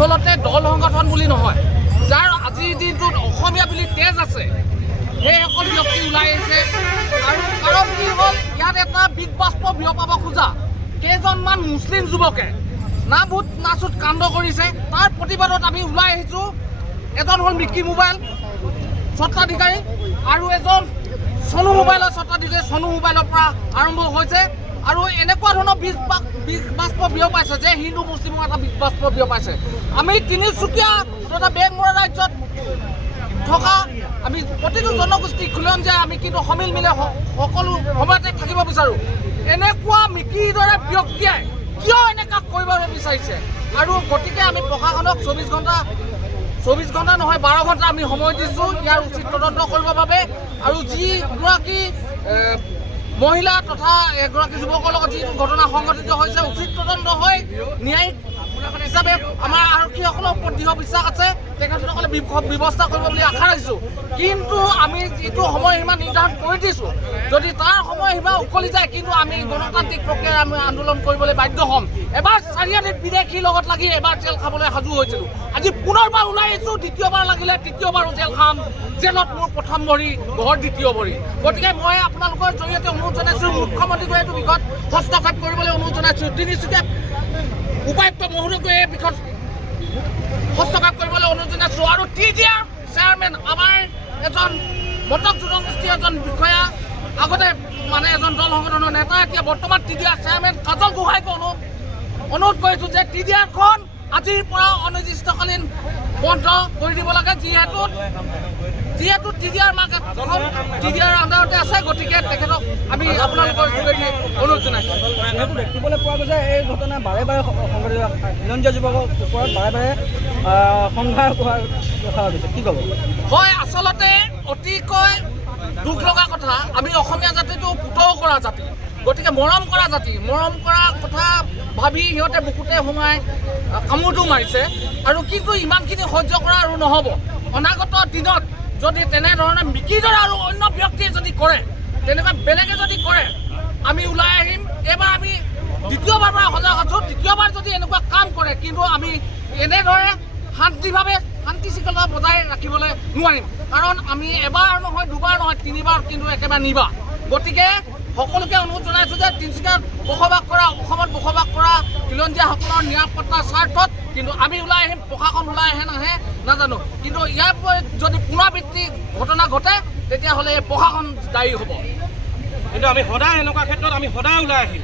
আচলতে দল সংগঠন বুলি নহয়, যাৰ আজিৰ দিনটোত অসমীয়া বুলি তেজ আছে সেইসকল ব্যক্তি ওলাই আহিছে। আৰু কাৰণ কি হ'ল, ইয়াত এটা বিগ বাষ্প বিয়পাব খোজা কেইজনমান মুছলিম যুৱকে না ভূত না চুত কাণ্ড কৰিছে। তাৰ প্ৰতিবাদত আমি ওলাই আহিছোঁ। এজন হ'ল মিকি মোবাইল স্বত্বাধিকাৰী আৰু এজন চনু মোবাইলৰ স্বত্বাধিকাৰী। চনু মোবাইলৰ পৰা আৰম্ভ হৈছে আৰু এনেকুৱা ধৰণৰ বিগ বাষ্প বিয়পাইছে যে হিন্দু মুছলিমৰ এটা বিগ বাষ্প বিয়পাইছে। আমি তিনিচুকীয়া তথা বেংমৰা ৰাজ্যত থকা আমি প্ৰতিটো জনগোষ্ঠী খিলঞ্জীয়াই আমি কিন্তু সমিল মিলে সকলো সময়তে থাকিব বিচাৰোঁ। এনেকুৱা মিকিৰ দৰে ব্যক্তিয়ে কিয় এনেকুৱা কৰিব বিচাৰিছে? আৰু গতিকে আমি প্ৰশাসনক 24 ঘণ্টা নহয় 12 ঘণ্টা আমি সময় দিছোঁ ইয়াৰ উচিত তদন্ত কৰিবৰ বাবে। আৰু যিগৰাকী মহিলা তথা এগৰাকী যুৱকৰ লগত যি ঘটনা সংঘটিত হৈছে, উচিত তদন্ত হৈ ন্যায়িক হিচাপে আমাৰ আৰক্ষীসকলৰ ওপৰত দৃঢ় বিশ্বাস আছে, তেখেতসকলে ব্যৱস্থা কৰিব বুলি আশা ৰাখিছোঁ। কিন্তু আমি যিটো সময়সীমা নিৰ্ধাৰণ কৰি দিছোঁ, যদি তাৰ সময়সীমা উকলি যায় কিন্তু আমি গণতান্ত্ৰিক প্ৰক্ৰিয়াৰে আমি আন্দোলন কৰিবলৈ বাধ্য হ'ম। এবাৰ চাৰিআলিত বিদেশীৰ লগত লাগি এবাৰ জেল খাবলৈ সাজু হৈছিলোঁ, আজি পুনৰবাৰ ওলাই আহিছোঁ। দ্বিতীয়বাৰ লাগিলে তৃতীয়বাৰো জেল খাম। জেলত মোৰ প্ৰথম ভৰি, ঘৰ দ্বিতীয় ভৰি। গতিকে মই আপোনালোকৰ জৰিয়তে অনুৰোধ জনাইছোঁ, মুখ্যমন্ত্ৰীক এইটো বিষয়ত হস্তক্ষেপ কৰিবলৈ অনুৰোধ জনাইছোঁ। তিনিচুকীয়া উপায়ুক্ত মহোদয়কে এই বিষয়ত হস্তক্ষেপ কৰিবলৈ অনুৰোধ জনাইছোঁ। আৰু TDR চেয়াৰমেন আমাৰ এজন মটক জনগোষ্ঠীৰ এজন বিষয়া, আগতে মানে এজন দল সংগঠনৰ নেতা, এতিয়া বৰ্তমান TDR চেয়াৰমেন কাজল গোহাঁইকে অনুৰোধ কৰিছোঁ যে TDRখন আজিৰ পৰা অনিৰ্দিষ্টকালীন বন্ধ কৰি দিব লাগে, যিহেতু TDR মাৰ্কেট TDR আণ্ডাৰতে আছে। গতিকে তেখেতক আমি আপোনালোকৰ যোগেদি অনুৰোধ জনাইছোঁ। দেখিবলৈ পোৱা গৈছে এই ঘটনা বাৰে বাৰে সংঘটিত, খিলঞ্জীয়া যুৱকৰ ওপৰত বাৰে বাৰে সংঘাত দেখা গৈছে, কি ক'ব? হয়, আচলতে অতিকৈ দুখ লগা কথা। আমি অসমীয়া জাতিটো পুতৌ কৰা জাতি, গতিকে মৰম কৰা জাতি, মৰম কৰা কথা ভাবি সিহঁতে বুকুতে সোমাই কামোৰটো মাৰিছে। আৰু কিন্তু ইমানখিনি সহ্য কৰা আৰু নহ'ব। অনাগত দিনত যদি তেনেধৰণে মিকিৰ দৰে আৰু অন্য ব্যক্তিয়ে যদি কৰে, তেনেকুৱা বেলেগে যদি কৰে, আমি ওলাই আহিম। এইবাৰ আমি দ্বিতীয়বাৰ পৰা সজাগ আছোঁ। তৃতীয়বাৰ যদি এনেকুৱা কাম কৰে কিন্তু আমি এনেদৰে শান্তিভাৱে শান্তি শৃংখলা বজাই ৰাখিবলৈ নোৱাৰিম। কাৰণ আমি এবাৰ নহয়, দুবাৰ নহয়, তিনিবাৰ কিন্তু একেবাৰে নিবা। গতিকে সকলোকে অনুৰোধ জনাইছোঁ যে তিনিচুকীয়াত বসবাস কৰা, অসমত বসবাস কৰা খিলঞ্জীয়াসকলৰ নিৰাপত্তাৰ স্বাৰ্থত কিন্তু আমি ওলাই আহিম। প্ৰশাসন ওলাই আহে নাহে নাজানো, কিন্তু ইয়াৰ যদি পুনৰাবৃত্তি ঘটনা ঘটে তেতিয়াহ'লে প্ৰশাসন দায়ী হ'ব। কিন্তু আমি সদায় এনেকুৱা ক্ষেত্ৰত আমি সদায় ওলাই আহিম।